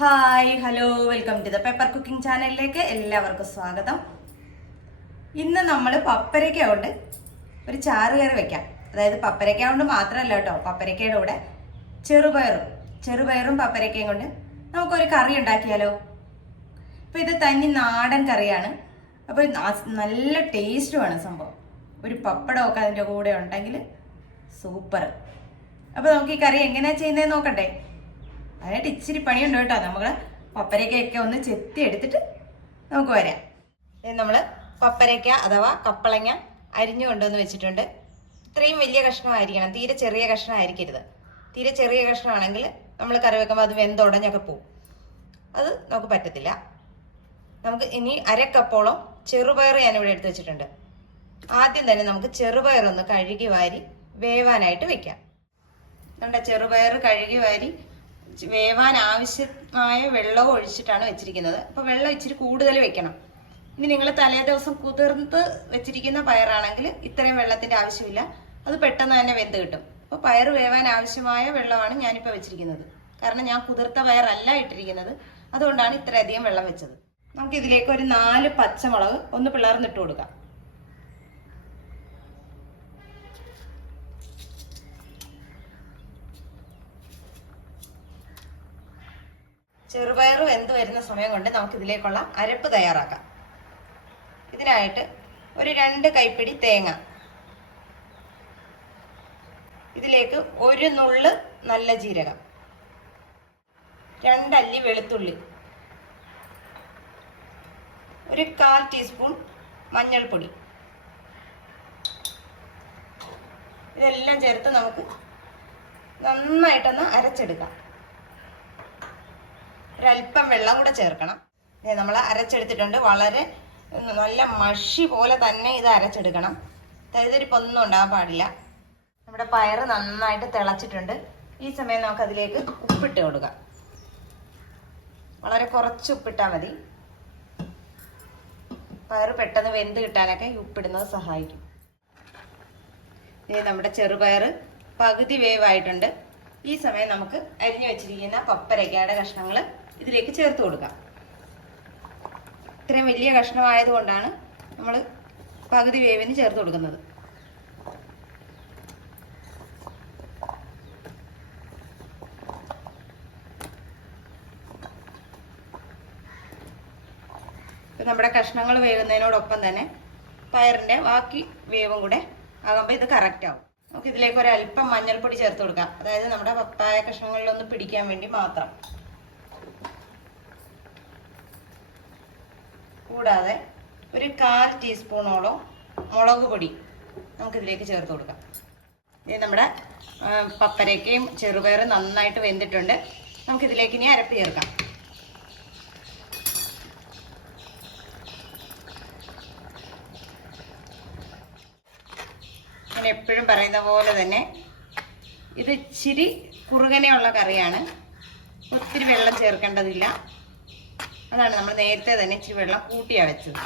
Hi hello welcome to the Pepper Cooking ചാനലിലേക്ക് എല്ലാവർക്കും സ്വാഗതം. ഇന്ന് നമ്മൾ പപ്പരയ്ക്ക കൊണ്ട് ഒരു ചാറ് കറി വെക്കാം. അതായത് പപ്പരയ്ക്ക കൊണ്ട് മാത്രമല്ല കേട്ടോ, പപ്പരയ്ക്കയുടെ കൂടെ ചെറുപയറും പപ്പരയ്ക്കയും കൊണ്ട് നമുക്കൊരു കറി ഉണ്ടാക്കിയാലോ. അപ്പോൾ ഇത് തനി നാടൻ കറിയാണ്. അപ്പോൾ നല്ല ടേസ്റ്റുമാണ് സംഭവം. ഒരു പപ്പടമൊക്കെ അതിൻ്റെ കൂടെ ഉണ്ടെങ്കിൽ സൂപ്പർ. അപ്പോൾ നമുക്ക് ഈ കറി എങ്ങനെയാണ് ചെയ്യുന്നതെന്ന് നോക്കണ്ടേ. അതിനായിട്ട് ഇച്ചിരി പണിയുണ്ട് കേട്ടോ. നമ്മൾ പപ്പരയ്ക്കയൊക്കെ ഒന്ന് ചെത്തി എടുത്തിട്ട് നമുക്ക് വരാം. നമ്മൾ പപ്പരയ്ക്ക അഥവാ കപ്പളങ്ങ അരിഞ്ഞു കൊണ്ടുവന്ന് വെച്ചിട്ടുണ്ട്. ഇത്രയും വലിയ കഷ്ണമായിരിക്കണം, തീരെ ചെറിയ കഷ്ണമായിരിക്കരുത്. തീരെ ചെറിയ കഷ്ണമാണെങ്കിൽ നമ്മൾ കറി വെക്കുമ്പോൾ അത് വെന്തുടഞ്ഞൊക്കെ പോവും. അത് നമുക്ക് പറ്റത്തില്ല. നമുക്ക് ഇനി അരക്കപ്പോളം ചെറുപയർ ഞാനിവിടെ എടുത്ത് വെച്ചിട്ടുണ്ട്. ആദ്യം തന്നെ നമുക്ക് ചെറുപയറൊന്ന് കഴുകി വാരി വേവാനായിട്ട് വെക്കാം. നമ്മുടെ ചെറുപയർ കഴുകി വാരി വേവാൻ ആവശ്യമായ വെള്ളവും ഒഴിച്ചിട്ടാണ് വെച്ചിരിക്കുന്നത്. അപ്പോൾ വെള്ളം ഇച്ചിരി കൂടുതൽ വെക്കണം. ഇനി നിങ്ങൾ തലേ ദിവസം കുതിർത്ത് വെച്ചിരിക്കുന്ന പയറാണെങ്കിൽ ഇത്രയും വെള്ളത്തിൻ്റെ ആവശ്യമില്ല, അത് പെട്ടെന്ന് തന്നെ വെന്ത് കിട്ടും. അപ്പോൾ പയർ വേവാൻ ആവശ്യമായ വെള്ളമാണ് ഞാനിപ്പോൾ വെച്ചിരിക്കുന്നത്. കാരണം ഞാൻ കുതിർത്ത പയറല്ല ഇട്ടിരിക്കുന്നത്, അതുകൊണ്ടാണ് ഇത്രയധികം വെള്ളം വെച്ചത്. നമുക്ക് ഇതിലേക്ക് ഒരു 4 പച്ചമുളക് ഒന്ന് പിളർന്നിട്ട് കൊടുക്കാം. ചെറുപയർ വെന്ത് വരുന്ന സമയം കൊണ്ട് നമുക്ക് ഇതിലേക്കുള്ള അരപ്പ് തയ്യാറാക്കാം. ഇതിനായിട്ട് ഒരു 2 കൈപ്പിടി തേങ്ങ, ഇതിലേക്ക് 1 നുള്ള് നല്ല ജീരകം, 2 അല്ലി വെളുത്തുള്ളി, ഒരു 1/4 ടീസ്പൂൺ മഞ്ഞൾപ്പൊടി, ഇതെല്ലാം ചേർത്ത് നമുക്ക് നന്നായിട്ടൊന്ന് അരച്ചെടുക്കാം. ഒരല്പം വെള്ളം കൂടെ ചേർക്കണം. നമ്മൾ അരച്ചെടുത്തിട്ടുണ്ട്. വളരെ നല്ല മഷി പോലെ തന്നെ ഇത് അരച്ചെടുക്കണം. തരിതരിപ്പൊന്നും ഉണ്ടാകാൻ പാടില്ല. നമ്മുടെ പയറ് നന്നായിട്ട് തിളച്ചിട്ടുണ്ട്. ഈ സമയം നമുക്ക് അതിലേക്ക് ഉപ്പിട്ട് കൊടുക്കാം. വളരെ കുറച്ച് ഉപ്പിട്ടാൽ മതി. പയറ് പെട്ടെന്ന് വെന്ത് കിട്ടാനൊക്കെ ഈ ഉപ്പിടുന്നത് സഹായിക്കും. നമ്മുടെ ചെറുപയർ പകുതി വേവായിട്ടുണ്ട്. ഈ സമയം നമുക്ക് അരിഞ്ഞു വെച്ചിരിക്കുന്ന പപ്പരയ്ക്കയുടെ കഷ്ണങ്ങൾ ഇതിലേക്ക് ചേർത്ത് കൊടുക്കാം. ഇത്രയും വലിയ കഷ്ണമായതുകൊണ്ടാണ് നമ്മൾ പകുതി വേവിന് ചേർത്ത് കൊടുക്കുന്നത്. നമ്മുടെ കഷ്ണങ്ങൾ വേകുന്നതിനോടൊപ്പം തന്നെ പയറിൻ്റെ ബാക്കി വേവും കൂടെ ആകുമ്പോൾ ഇത് കറക്റ്റ് ആവും. നമുക്ക് ഇതിലേക്ക് ഒരു അല്പം മഞ്ഞൾപ്പൊടി ചേർത്ത് കൊടുക്കാം. അതായത് നമ്മുടെ പപ്പായ കഷ്ണങ്ങളിലൊന്ന് പിടിക്കാൻ വേണ്ടി മാത്രം. കൂടാതെ ഒരു 1/4 ടീസ്പൂണോളം മുളക് പൊടി നമുക്കിതിലേക്ക് ചേർത്ത് കൊടുക്കാം. ഇത് നമ്മുടെ പപ്പരയ്ക്കയും ചെറുപയറും നന്നായിട്ട് വെന്തിട്ടുണ്ട്. നമുക്കിതിലേക്ക് ഇനി അരപ്പ് ചേർക്കാം. ഞാൻ എപ്പോഴും പറയുന്ന പോലെ തന്നെ ഇത് ഇച്ചിരി കുറുകനെയുള്ള കറിയാണ്. ഒത്തിരി വെള്ളം ചേർക്കേണ്ടതില്ല. അതാണ് നമ്മൾ നേരത്തെ തന്നെ ഇച്ചിരി വെള്ളം കൂട്ടിയാണ് വെച്ചത്.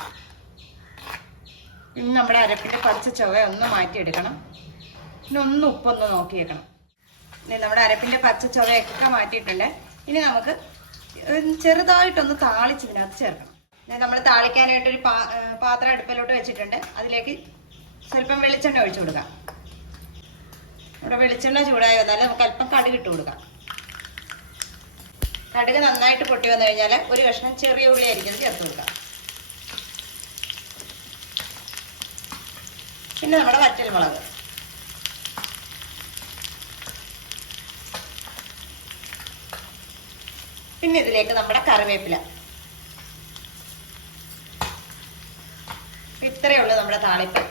ഇനി നമ്മുടെ അരപ്പിൻ്റെ പച്ച ചുവ ഒന്ന് മാറ്റിയെടുക്കണം. പിന്നെ ഒന്ന് ഉപ്പൊന്ന് നോക്കി വെക്കണം. ഇനി നമ്മുടെ അരപ്പിൻ്റെ പച്ച ചുവയൊക്കെ മാറ്റിയിട്ടുണ്ട്. ഇനി നമുക്ക് ചെറുതായിട്ടൊന്ന് താളിച്ച് ഇതിനകത്ത് ചേർക്കണം. നമ്മൾ താളിക്കാനായിട്ടൊരു പാത്രം അടുപ്പിലോട്ട് വെച്ചിട്ടുണ്ട്. അതിലേക്ക് സ്വല്പം വെളിച്ചെണ്ണ ഒഴിച്ചു കൊടുക്കാം. നമ്മുടെ വെളിച്ചെണ്ണ ചൂടായി വന്നാൽ നമുക്ക് അല്പം കടുക് ഇട്ട് കൊടുക്കാം. കടുക് നന്നായിട്ട് പൊട്ടി വന്നു കഴിഞ്ഞാൽ ഒരു കഷ്ണം ചെറിയ ഉള്ളി ആയിരിക്കും ചേർത്ത് കൊടുക്കാം. പിന്നെ നമ്മുടെ വറ്റൽമുളക്, പിന്നെ ഇതിലേക്ക് നമ്മുടെ കറിവേപ്പില. ഇത്രയേ ഉള്ളൂ നമ്മുടെ താളിപ്പ്.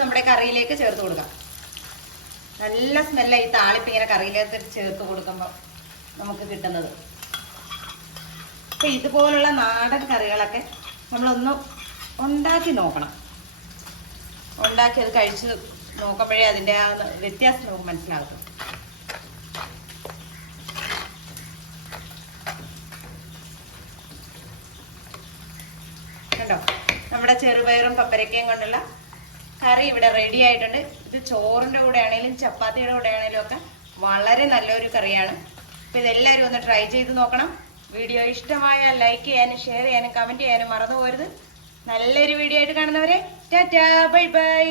നമ്മുടെ കറിയിലേക്ക് ചേർത്ത് കൊടുക്കാം. നല്ല സ്മെല്ലാണ് ഈ താളിപ്പ് ഇങ്ങനെ കറിയിലേക്ക് ചേർത്ത് കൊടുക്കുമ്പോൾ നമുക്ക് കിട്ടുന്നത്. അപ്പോൾ ഇതുപോലുള്ള നാടൻ കറികളൊക്കെ നമ്മളൊന്ന് ഉണ്ടാക്കി നോക്കണം. ഉണ്ടാക്കി അത് കഴിച്ച് നോക്കുമ്പോഴേ അതിൻ്റെ ആ വ്യത്യാസം നമുക്ക് മനസ്സിലാകും. കേട്ടോ, നമ്മുടെ ചെറുപയറും പപ്പരക്കയും കൊണ്ടുള്ള കറി ഇവിടെ റെഡി ആയിട്ടുണ്ട്. ഇത് ചോറിൻ്റെ കൂടെ ആണെങ്കിലും ചപ്പാത്തിയുടെ കൂടെ ആണെങ്കിലും ഒക്കെ വളരെ നല്ലൊരു കറിയാണ്. അപ്പോൾ ഇതെല്ലാവരും ഒന്ന് ട്രൈ ചെയ്ത് നോക്കണം. വീഡിയോ ഇഷ്ടമായാൽ ലൈക്ക് ചെയ്യാനും ഷെയർ ചെയ്യാനും കമൻറ്റ് ചെയ്യാനും മറന്നു പോകരുത്. നല്ലൊരു വീഡിയോ ആയിട്ട് കാണുന്നവരെ ടാറ്റാ ബൈ ബൈ.